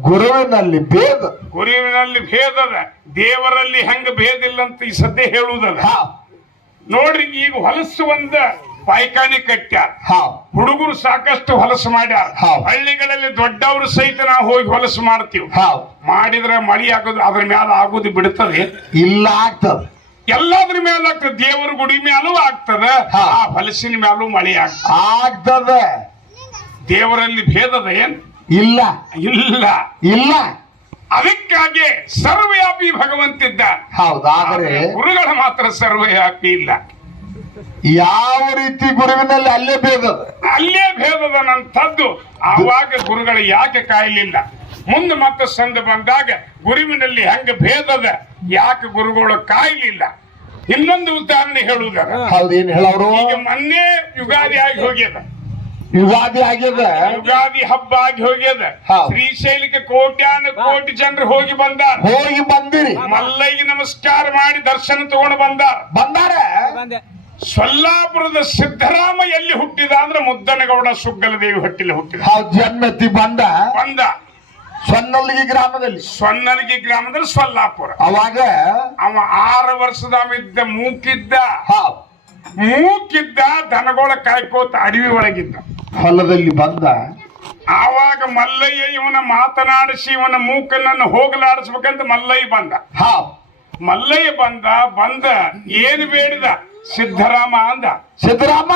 ಗುರುವಿನಲ್ಲಿ ಭೇದ. ಗುರುವಿನಲ್ಲಿ ಭೇದದ. ದೇವರಲ್ಲಿ ಹೆಂಗ ಭೇದಿಲ್ಲ ಅಂತ ಈ ಸದ್ಯ ಹೇಳುವುದಲ್ಲ. ನೋಡ್ರಿ ಈಗ ಹೊಲಸು ಒಂದ ಪಾಯ್ಕಾನಿ ಕಟ್ಟ್ಯಾರ ಹುಡುಗರು ಸಾಕಷ್ಟು ಹೊಲಸು ಮಾಡ್ಯಾರ. ಹಳ್ಳಿಗಳಲ್ಲಿ ದೊಡ್ಡವರು ಸಹಿತ ನಾವು ಹೋಗಿ ಹೊಲಸು ಮಾಡ್ತೀವಿ. ಮಾಡಿದ್ರೆ ಮಳಿ ಆಗೋದು ಅದ್ರ ಮ್ಯಾಲ ಆಗೋದು ಬಿಡ್ತದೆ. ಇಲ್ಲ ಆಗ್ತದ. ಎಲ್ಲಾದ್ರ ಮ್ಯಾಲ ಆಗ್ತದೆ. ದೇವರ ಗುಡಿ ಮ್ಯಾಲೂ ಆಗ್ತದ. ಆ ಹೊಲಸಿನ ಮ್ಯಾಲೂ ಮಳಿ ಆಗ್ತದೆ. ಆಗ್ತದ. ದೇವರಲ್ಲಿ ಭೇದದ ಏನ್? ಇಲ್ಲ. ಇಲ್ಲ. ಇಲ್ಲ. ಅದಕ್ಕಾಗಿ ಸರ್ವವ್ಯಾಪಿ ಭಗವಂತಿದ್ದ ಹೌದಾದ್ರೆ ಗುರುಗಳ ಮಾತ್ರ ಸರ್ವವ್ಯಾಪಿ ಇಲ್ಲ. ಯಾವ ರೀತಿ ಗುರುವಿನಲ್ಲಿ ಅಲ್ಲೇ ಭೇದ ಅಲ್ಲೇ ಭೇದದ ನಂತದ್ದು ಆವಾಗ ಗುರುಗಳು ಯಾಕೆ ಕಾಯಲಿಲ್ಲ? ಮುಂದೆ ಮತ್ತೆ ಸಂದ ಬಂದಾಗ ಗುರುವಿನಲ್ಲಿ ಹೆಂಗ ಭೇದದ? ಯಾಕೆ ಗುರುಗಳು ಕಾಯಲಿಲ್ಲ? ಇನ್ನೊಂದು ಉದಾಹರಣೆ ಹೇಳುವುದರ ಹೌದೇನ್ ಹೇಳವ್ರು? ಈಗ ಮೊನ್ನೆ ಯುಗಾದಿ ಆಗಿ ಹೋಗ್ಯದ ಯುಗಾದಿ ಆಗ್ಯದ ಯುಗಾದಿ ಹಬ್ಬ ಆಗಿ ಹೋಗ್ಯದ ಶ್ರೀಶೈಲಿಕ ಶ್ರೀಶೈಲಕ್ಕೆ ಕೋಟ್ಯಾನ ಕೋಟಿ ಜನರು ಹೋಗಿ ಬಂದಾರ. ಹೋಗಿ ಬಂದಿರಿ. ಮಲ್ಲೈಗೆ ನಮಸ್ಕಾರ ಮಾಡಿ ದರ್ಶನ ತಗೊಂಡು ಬಂದಾರ. ಬಂದಾರ? ಸೊಲ್ಲಾಪುರದ ಸಿದ್ದರಾಮ ಎಲ್ಲಿ ಹುಟ್ಟಿದ ಅಂದ್ರೆ ಮುದ್ದನಗೌಡ ಸುಗ್ಗಲ ದೇವಿ ಹೊಟ್ಟಿಲಿ ಹುಟ್ಟಿದ ಜನ್ಮತಿ ಬಂದ? ಬಂದ. ಸೊನ್ನಲ್ಗಿ ಗ್ರಾಮದಲ್ಲಿ? ಸೊನ್ನಲಗಿ ಗ್ರಾಮದಲ್ಲಿ ಸೊಲ್ಲಾಪುರ. ಅವಾಗ? ಅವ ಆರು ವರ್ಷದವಿದ್ದ ಮೂಕಿದ್ದ. ಹೌದ್ ಮೂಕಿದ್ದ ದನಗೋಳ ಕಾಯ್ಕೋತ ಅಡವಿ ಒಳಗಿದ್ದ. ಹೊಲದಲ್ಲಿ ಬಂದ? ಆವಾಗ ಮಲ್ಲಯ್ಯ ಇವನ ಮಾತನಾಡಿಸಿ ಇವನ ಮೂಕನನ್ನು ಹೋಗಲಾಡಿಸ್ಬೇಕಂತ ಮಲ್ಲಯ್ಯ ಬಂದ. ಹಾ. ಮಲ್ಲಯ್ಯ ಬಂದ ಬಂದ ಏನು ಬೇಡಿದ? ಸಿದ್ದರಾಮ ಅಂದ. ಸಿದ್ದರಾಮ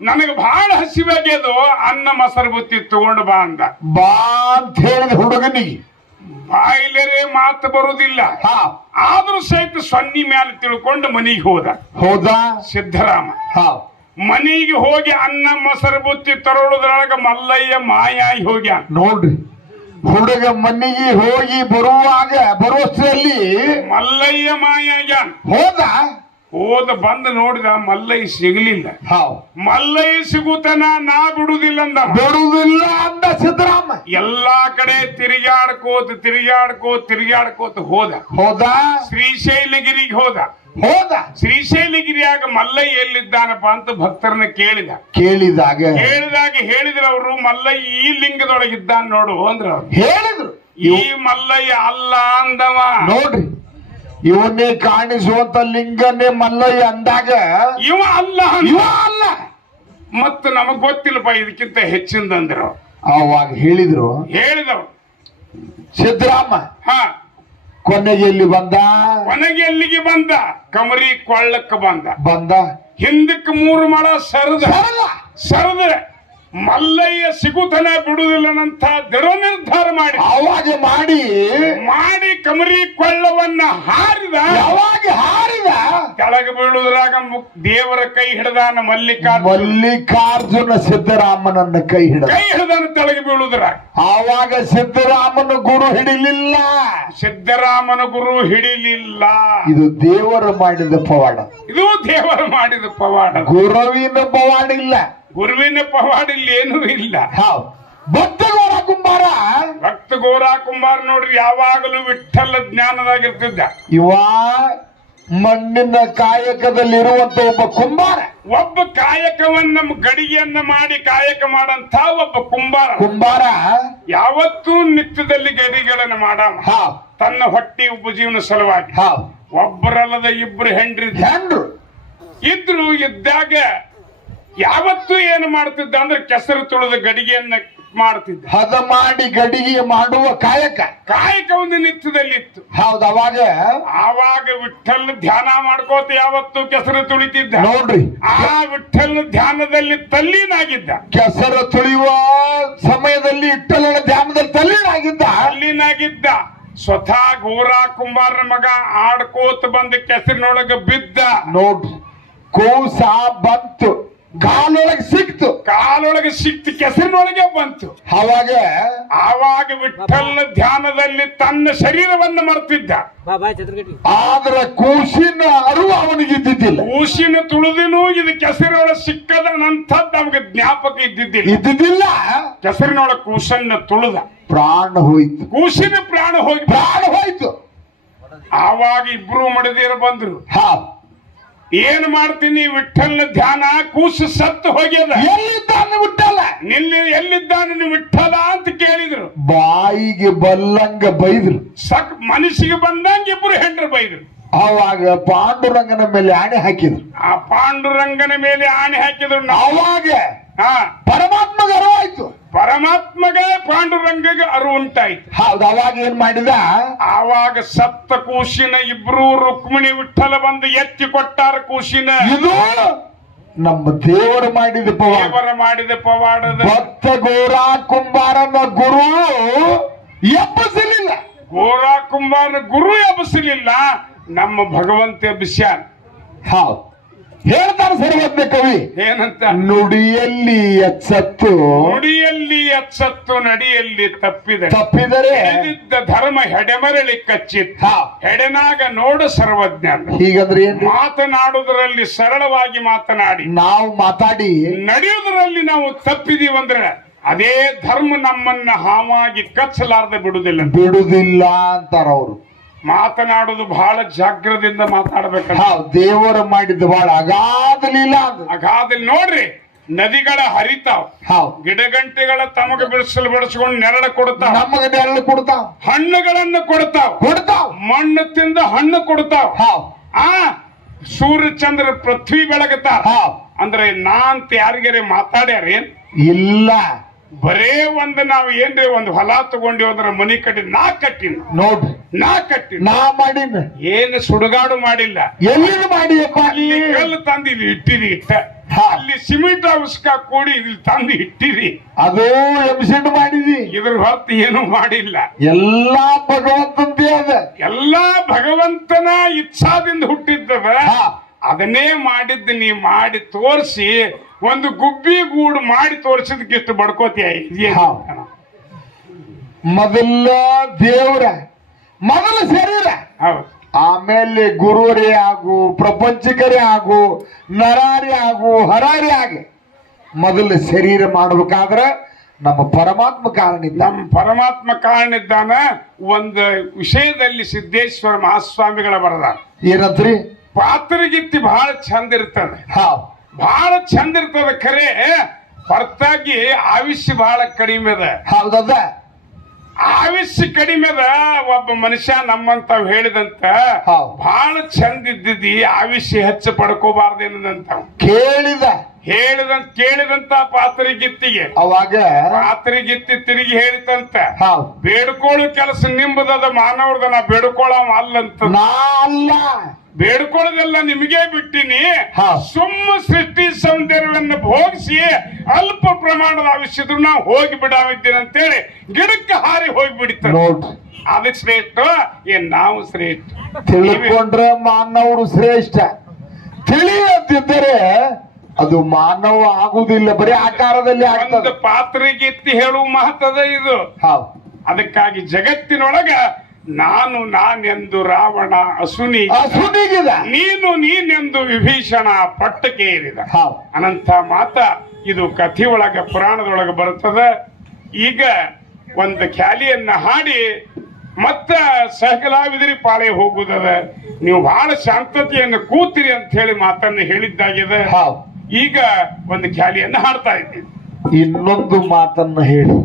ನನಗೆ ಬಹಳ ಹಸಿವಾಗ್ಯದು ಅನ್ನ ಮೊಸರು ಬುತ್ತಿ ತಗೊಂಡು ಬಾ ಅಂದ. ಬಾ ಅಂತ ಹೇಳಿದ ಹುಡುಗನಿಗೆ ಬಾಯಿಲರೆ ಮಾತು ಬರುವುದಿಲ್ಲ ಆದ್ರೂ ಸಹಿತ ಸೊನ್ನಿ ಮ್ಯಾಲೆ ತಿಳ್ಕೊಂಡು ಮನಿಗೆ ಹೋದ. ಹೋದ? ಸಿದ್ದರಾಮ ಮನೆಗೆ ಮನಿಗೆ ಹೋಗಿ ಅನ್ನ ಮೊಸರು ಬುತ್ತಿ ತರೋಳದ್ರೊಳಗ ಮಲ್ಲಯ್ಯ ಮಾಯಾಯಿ ಹೋಗ್ಯ ನೋಡ್ರಿ ಹುಡುಗ ಮನೆಗೆ ಹೋಗಿ ಬರುವಾಗ ಬರುವಷ್ಟರಲ್ಲಿ ಮಲ್ಲಯ್ಯ ಮಾಯಾಗ್ಯಾನ್. ಹೋದ? ಹೋದ ಬಂದ ನೋಡಿದ ಮಲ್ಲೈ ಸಿಗಲಿಲ್ಲ. ಮಲ್ಲೈ ಸಿಗುತನ ನಾ ಬಿಡುದಿಲ್ಲ ಅಂದ ಬಿಡುದಿಲ್ಲ ಅಂದ ಸಿದ್ದರಾಮ. ಎಲ್ಲಾ ಕಡೆ ತಿರುಗಾಡ್ಕೋತ ತಿರುಗಾಡ್ಕೋತ ತಿರುಗಾಡ್ಕೋತ ಹೋದ. ಹೋದ. ಶ್ರೀಶೈಲಗಿರಿಗೆ ಹೋದ. ಹೋದ. ಶ್ರೀಶೈಲಗಿರಿಯಾಗ ಮಲ್ಲಯ್ಯ ಎಲ್ಲಿದ್ದಾನಪ್ಪ ಅಂತ ಭಕ್ತರನ್ನ ಕೇಳಿದ. ಕೇಳಿದಾಗ. ಕೇಳಿದಾಗ ಹೇಳಿದ್ರ ಅವರು ಮಲ್ಲಯ್ಯ ಈ ಲಿಂಗದೊಳಗಿದ್ದಾನ ನೋಡು ಅಂದ್ರ ಅವ್ರು. ಹೇಳಿದ್ರು. ಈ ಮಲ್ಲಯ್ಯ ಅಲ್ಲ ಅಂದವ. ನೋಡ್ರಿ. ಇವನ್ನೇ ಕಾಣಿಸುವಂತ ಲಿಂಗನೇ ಮಲ್ಲಯ್ಯ ಅಂದಾಗ ಇವ ಅಲ್ಲ ಇವ ಅಲ್ಲ. ಮತ್ತ ನಮಗ್ ಗೊತ್ತಿಲ್ಲಪ್ಪ ಇದಕ್ಕಿಂತ ಹೆಚ್ಚಿಂದಂದ್ರು. ಅವಾಗ ಹೇಳಿದ್ರು ಹೇಳಿದವ್ ಸಿದ್ದರಾಮ ಹಾ. ಕೊನೆಗೆ ಇಲ್ಲಿ ಬಂದ? ಕೊನೆಗೆ ಎಲ್ಲಿಗೆ ಬಂದ? ಕಮರಿ ಕೊಳ್ಳಕ್ಕೆ ಬಂದ. ಬಂದ. ಹಿಂದಕ್ಕೆ ಮೂರು ಮಳ ಸರದ. ಸರದ. ಮಲ್ಲಯ್ಯ ಸಿಗುತನ ಬಿಡುವುದಿಲ್ಲನಂತ ದೃಢ ನಿರ್ಧಾರ ಮಾಡಿ. ಅವಾಗ ಮಾಡಿ. ಮಾಡಿ ಕಮರಿ ಕೊಳ್ಳವನ್ನ ಹಾರಿದ. ಅವಾಗ ಹಾರಿದ? ಕೆಳಗೆ ಬೀಳುವುದ್ರಾಗ ದೇವರ ಕೈ ಹಿಡಿದಾನ ಮಲ್ಲಿಕಾರ್ಜುನ. ಮಲ್ಲಿಕಾರ್ಜುನ ಸಿದ್ದರಾಮನನ್ನ ಕೈ ಹಿಡಿದ. ಕೈ ಹಿಡಿದಾನ ತೆಳಗೆ ಬೀಳುವುದರಾಗ. ಆವಾಗ ಸಿದ್ದರಾಮನ ಗುರು ಹಿಡಿಲಿಲ್ಲ. ಸಿದ್ದರಾಮನ ಗುರು ಹಿಡಿಲಿಲ್ಲ. ಇದು ದೇವರು ಮಾಡಿದ ಪವಾಡ. ಇದು ದೇವರ ಮಾಡಿದ ಪವಾಡ. ಗುರುವಿನ ಪವಾಡ ಇಲ್ಲ. ಗುರುವಿನ ಪವಾಡಿಲ್ಲಿ ಏನೂ ಇಲ್ಲ. ಭಕ್ತ ಭಕ್ತಗೋರ ಕುಂಬಾರ? ಭಕ್ತ ಗೋರ ಕುಂಬಾರ ನೋಡ್ರಿ ಯಾವಾಗಲೂ ವಿಠಲ ಜ್ಞಾನದಾಗಿರ್ತಿದ್ದ ಇವ ಮಣ್ಣಿನ ಕಾಯಕದಲ್ಲಿರುವಂತ ಒಬ್ಬ ಕುಂಬಾರ. ಒಬ್ಬ ಕಾಯಕವನ್ನ ಗಡಿಗೆಯನ್ನ ಮಾಡಿ ಕಾಯಕ ಮಾಡಂತ ಒಬ್ಬ ಕುಂಬಾರ. ಕುಂಬಾರ? ಯಾವತ್ತೂ ನಿತ್ಯದಲ್ಲಿ ಗಡಿಗಳನ್ನು ಹಾವ್ ತನ್ನ ಹೊಟ್ಟಿ ಉಪಜೀವನ ಸಲುವಾಗಿ. ಹಾವ್ ಒಬ್ಬರಲ್ಲದ ಇಬ್ರು ಹೆಂಡ್ರಿ ಹೆಂಡ್ರು? ಇದ್ರು ಇದ್ದಾಗ ಯಾವತ್ತೂ ಏನು ಮಾಡ್ತಿದ್ದ ಅಂದ್ರೆ ಕೆಸರು ತುಳಿದ ಗಡಿಗೆಯನ್ನ ಮಾಡ್ತಿದ್ದ. ಹದ ಮಾಡಿ ಗಡಿಗೆ ಮಾಡುವ ಕಾಯಕ. ಕಾಯಕ ಒಂದು ನಿತ್ಯದಲ್ಲಿ ಇತ್ತು ಹೌದು ಅವಾಗ ಆವಾಗ ವಿಠಲ್ ಧ್ಯಾನ ಮಾಡ್ಕೋತ ಯಾವತ್ತು ಕೆಸರು ತುಳಿತಿದ್ದ. ನೋಡ್ರಿ. ಆ ವಿಠಲ್ ಧ್ಯಾನದಲ್ಲಿ ತಲ್ಲೀನಾಗಿದ್ದ. ಕೆಸರು ತುಳಿಯುವ ಸಮಯದಲ್ಲಿ ಇಟ್ಟಲನ ಧ್ಯಾನದಲ್ಲಿ ತಲ್ಲೀನಾಗಿದ್ದ. ಅಲ್ಲಿನಾಗಿದ್ದ ಸ್ವತಃ ಗೋರಾ ಕುಂಬಾರನ ಮಗ ಆಡ್ಕೋತ ಬಂದ ಕೆಸರಿನೊಳಗ ಬಿದ್ದ. ನೋಡ್ರಿ ಕೂಸ ಬಂತು. ಕಾಲೊಳಗೆ ಸಿಕ್ತು. ಕಾಲೊಳಗೆ ಸಿಕ್ತು ಕೆಸರಿನೊಳಗೆ ಬಂತು. ಅವಾಗ ಆವಾಗ ವಿಠಲ್ ಧ್ಯಾನದಲ್ಲಿ ತನ್ನ ಶರೀರವನ್ನು ಮರ್ತಿದ್ದ. ಆದ್ರೆ ಕೂಸಿನ ಅರಿವು ಅವನಿಗೆ ಇದ್ದಿದ್ದಿಲ್ಲ. ಕೂಸಿನ ತುಳಿದಿನೂ ಇದು ಕೆಸರಿನೊಳಗೆ ಸಿಕ್ಕದ ನಂತದ್ದು ನಮ್ಗೆ ಜ್ಞಾಪಕ ಇದ್ದಿದ್ದಿಲ್ಲ. ಇದ್ದಿದ್ದಿಲ್ಲ. ಕೆಸರಿನೊಳಗೆ ಕೂಸನ್ನ ತುಳಿದ. ಪ್ರಾಣ ಹೋಯ್ತು. ಕೂಸಿನ ಪ್ರಾಣ ಹೋಗಿ ಪ್ರಾಣ ಹೋಯ್ತು. ಆವಾಗ ಇಬ್ರು ಮಡದಿರ ಬಂದ್ರು. ಹಾ. ಏನ್ ಮಾಡ್ತೀನಿ? ವಿಠಲ್ನ ಧ್ಯಾನ ಕೂಸು ಸತ್ತು ಹೋಗ್ಯದ. ಎಲ್ಲಿದ್ದಾನೆ ವಿಠಲ ನಿಲ್ಲಿ ಎಲ್ಲಿದ್ದಾನೆ ನೀವು ವಿಠಲ ಅಂತ ಕೇಳಿದ್ರು. ಬಾಯಿಗೆ ಬಲ್ಲಂಗ ಬೈದ್ರು. ಸಕ್ ಮನಸ್ಸಿಗೆ ಬಂದಂಗ ಇಬ್ರು ಹೆಂಡ್ರು ಬೈದ್ರು. ಅವಾಗ ಪಾಂಡುರಂಗನ ಮೇಲೆ ಆಣೆ ಹಾಕಿದ್ರು. ಆ ಪಾಂಡುರಂಗನ ಮೇಲೆ ಆಣೆ ಹಾಕಿದ್ರು ಅವಾಗ ಪರಮಾತ್ಮ ಪರಮಾತ್ಮಗ ಅರಿವಾಯ್ತು. ಪರಮಾತ್ಮಗೆ ಪಾಂಡುರಂಗಗೆ ಅರಿವು ಉಂಟಾಯ್ತು. ಹೌದು ಅವಾಗ ಏನ್ ಮಾಡಿದ? ಆವಾಗ ಸತ್ತ ಕೂಸಿನ ಇಬ್ರು ರುಕ್ಮಿಣಿ ವಿಠಲ ಬಂದು ಎತ್ತಿ ಕೊಟ್ಟಾರ ಕೂಸಿನ ಇದು ನಮ್ಮ ದೇವರು ಮಾಡಿದ ಪವಾಡ. ದೇವರ ಮಾಡಿದ ಪವಾಡದ. ಭಕ್ತ ಗೋರಾ ಕುಂಬಾರನ ಗುರು ಎಬ್ಬಿಸಲಿಲ್ಲ. ಗೋರಾ ಕುಂಬಾರ ಗುರು ಎಬ್ಬಿಸಲಿಲ್ಲ ನಮ್ಮ ಭಗವಂತ ಎಬ್ಬಿಸ್ಯಾನ. ಹೌದು. ಹೇಳ್ತಾರೆ ಸರ್ವಜ್ಞ ಕವಿ. ಏನಂತ? ನುಡಿಯಲ್ಲಿ ಎಚ್ಚತ್ತು. ನುಡಿಯಲ್ಲಿ ಎಚ್ಚತ್ತು ನಡಿಯಲ್ಲಿ ತಪ್ಪಿದ. ತಪ್ಪಿದರೆ? ಎದ್ದಿದ್ದ ಧರ್ಮ ಹೆಡೆಮರಳಿ ಕಚ್ಚಿತ್ತ ಹೆಡೆನಾಗ ನೋಡು ಸರ್ವಜ್ಞ. ಹೀಗಂದ್ರೆ ಏನ್ರಿ? ಮಾತನಾಡುವುದರಲ್ಲಿ ಸರಳವಾಗಿ ಮಾತನಾಡಿ. ನಾವು ಮಾತಾಡಿ. ನಡೆಯುವುದರಲ್ಲಿ ನಾವು ತಪ್ಪಿದೀವಂದ್ರೆ ಅದೇ ಧರ್ಮ ನಮ್ಮನ್ನ ಹಾವಾಗಿ ಕಚ್ಚಲಾರ್ದ ಬಿಡುವುದಿಲ್ಲ ಬಿಡುವುದಿಲ್ಲ ಅಂತಾರ ಅವರು ಮಾತನಾಡುವುದು ಬಹಳ ಜಾಗ್ರದಿಂದ ಮಾತಾಡಬೇಕಂತ. ದೇವರು ದೇವರ ಮಾಡಿದ ಬಹಳ ಅಗಾಧಲಿಲ್ಲ ಅಗಾಧಲಿ ನೋಡ್ರಿ ನದಿಗಳ ಹರಿತಾವ್. ಗಿಡಗಂಟೆಗಳ ತಮಗ ಬಿಡಿಸಲು ಬಿಡಿಸ್ಕೊಂಡು ನೆರಳು ಕೊಡ್ತಾವ ನಮಗೆ ನೆರಳು ಕೊಡ್ತಾವ್ ಹಣ್ಣುಗಳನ್ನು ಕೊಡ್ತಾವ್ ಕೊಡ್ತಾವ್ ಮಣ್ಣು ತಿಂದ ಹಣ್ಣು ಕೊಡ್ತಾವ್ ಆ ಸೂರ್ಯ ಚಂದ್ರ ಪೃಥ್ವಿ ಬೆಳಗತ ಹಾವ್ ಅಂದ್ರೆ ನಾಂತ ಯಾರಿಗಾರೆ ಮಾತಾಡ್ಯಾರೇನ್? ಇಲ್ಲ. ಬರೇ ಒಂದು ನಾವು ಏನ್ರಿ ಒಂದು ಹೊಲ ತಗೊಂಡಿವ್ ಅಂದ್ರೆ ಮನಿ ಕಟ್ಟಿ ನಾ ಕಟ್ಟಿನ. ನೋಡ್ರಿ. ನಾ ಕಟ್ಟಿ ನಾ ಮಾಡಿನ. ಏನು ಸುಡುಗಾಡು ಮಾಡಿಲ್ಲ. ಎಲ್ಲಿ ಮಾಡಿಯಪ್ಪ? ನೀ ಅಲ್ಲಿ ಕಲ್ಲು ತಂದು ಇಲ್ಲಿ ಇಟ್ಟಿರಿ ಇಟ್ಟ. ಅಲ್ಲಿ ಸಿಮೆಂಟ್ ಅವಶ್ಯಕ ಕೂಡಿ ಇಲ್ಲಿ ತಂದು ಇಟ್ಟಿರಿ. ಅದು ಎಬ್ಸೆಂಟ್ ಮಾಡಿದಿ. ಇದ್ರ ಹೊತ್ತು ಏನು ಮಾಡಿಲ್ಲ. ಎಲ್ಲಾ ಭಗವಂತಂದೇ ಅದ. ಎಲ್ಲಾ ಭಗವಂತನ ಇಚ್ಛಾದಿಂದ ಹುಟ್ಟಿದ್ದದ. ಅದನ್ನೇ ಮಾಡಿದ್ದು ನೀ ಮಾಡಿ ತೋರಿಸಿ ಒಂದು ಗುಬ್ಬಿ ಗೂಡು ಮಾಡಿ ತೋರಿಸಿದಕ್ಕೆ ಇಷ್ಟು ಬಡ್ಕೋತೀಯ. ಮೊದಲ ದೇವ್ರ ಮೊದಲ ಶರೀರ. ಆಮೇಲೆ ಗುರುವರೇ ಆಗು ಪ್ರಪಂಚಕರೇ ಆಗು ನರಾರಿ ಆಗು ಹರಾರಿ ಆಗಿ ಮೊದಲ ಶರೀರ ಮಾಡ್ಬೇಕಾದ್ರೆ ನಮ್ಮ ಪರಮಾತ್ಮ ಕಾರಣ ಇದ್ದ ನಮ್ಮ ಪರಮಾತ್ಮ ಕಾರಣ ಇದ್ದಾನ. ಒಂದು ವಿಷಯದಲ್ಲಿ ಸಿದ್ದೇಶ್ವರ ಮಹಾಸ್ವಾಮಿಗಳ ಬರದ ಏನಂತ್ರಿ? ಪಾತ್ರಗಿತ್ತಿ ಬಹಳ ಚಂದ ಇರ್ತದೆ. ಬಹಳ ಚಂದ ಇರ್ತದ ಖರೆ ಹೊರತಾಗಿ ಆಯುಷ್ಯ ಬಹಳ ಕಡಿಮೆ ಅದ. ಹೌದದ? ಆಯುಷ್ಯ ಕಡಿಮೆ ಅದ ಒಬ್ಬ ಮನುಷ್ಯ ನಮ್ಮಂತ ಹೇಳಿದಂತ. ಬಹಳ ಚಂದ ಇದ್ದಿದ್ದಿ ಆಯುಷ್ಯ ಹೆಚ್ಚು ಪಡ್ಕೋಬಾರ್ದೇನದಂತ ಕೇಳಿದ. ಹೇಳಿದಂತ ಕೇಳಿದಂತ ಪಾತ್ರಿಗಿತ್ತಿಗೆ. ಅವಾಗ? ಪಾತ್ರಿಗಿತ್ತಿ ತಿರುಗಿ ಹೇಳಿತಂತ. ಹಾವ್ ಬೇಡ್ಕೊಳ್ಳೋ ಕೆಲಸ ನಿಂಬದದ ಮಾನವ್ರದ ನಾ ಬೇಡ್ಕೊಳ್ಳ ಅಲ್ಲಂತ. ನಾ ಅಲ್ಲ. ಬೇಡ್ಕೊಳ್ಳೋದೆಲ್ಲ ನಿಮಗೆ ಬಿಟ್ಟಿನಿ. ಹಾ. ಸುಮ್ಮ ಸೃಷ್ಟಿ ಸೌಂದರ್ಯವನ್ನು ಭೋಗಿಸಿ ಅಲ್ಪ ಪ್ರಮಾಣದ ಆವಿಷ್ಯದ್ರು ನಾವು ಹೋಗಿ ಬಿಡಾವಿದ್ದೇನೆ ಅಂತೇಳಿ ಗಿಡಕ್ಕೆ ಹಾರಿ ಹೋಗಿ ಬಿಡ್ತಾರೆ ಅದಕ್ಕೆ ಶ್ರೇಷ್ಠ ಏನ್ ನಾವು ಶ್ರೇಷ್ಠ. ತಿಳ್ಕೊಂಡ್ರೆ ಮಾನವರು ಶ್ರೇಷ್ಠ. ತಿಳಿಯದಿದ್ದರೆ ಅದು ಮಾನವ ಆಗುವುದಿಲ್ಲ. ಬರೀ ಆಕಾರದಲ್ಲಿ ಆಗ್ತದೆ. ಪಾತ್ರೆಗೆ ಎತ್ತಿ ಹೇಳುವ ಮಹತ್ವದ ಇದು. ಅದಕ್ಕಾಗಿ ಜಗತ್ತಿನೊಳಗ ನಾನು ನಾನೆಂದು ರಾವಣ ಅಸುನಿ. ಅಸುನಿಗಿದ ನೀನು ನೀನೆಂದು ವಿಭೀಷಣ ಪಟ್ಟಕ್ಕೆ ಏರಿದ. ಅನಂತ ಮಾತ ಇದು ಕಥೆ ಒಳಗ ಪುರಾಣದೊಳಗ ಬರ್ತದ ಈಗ ಒಂದು ಖ್ಯಾಲಿಯನ್ನ ಹಾಡಿ ಮತ್ತ ಸಹಕಲಾವಿದರಿ ಪಾಳೆ ಹೋಗುದದ ನೀವು ಬಹಳ ಶಾಂತತೆಯನ್ನು ಕೂತಿರಿ ಅಂತ ಹೇಳಿ ಮಾತನ್ನು ಹೇಳಿದ್ದಾಗಿದೆ. ಈಗ ಒಂದು ಖ್ಯಾಲಿಯನ್ನು ಹಾಡ್ತಾ ಇದ್ದೀನಿ ಇನ್ನೊಂದು ಮಾತನ್ನು ಹೇಳಿ.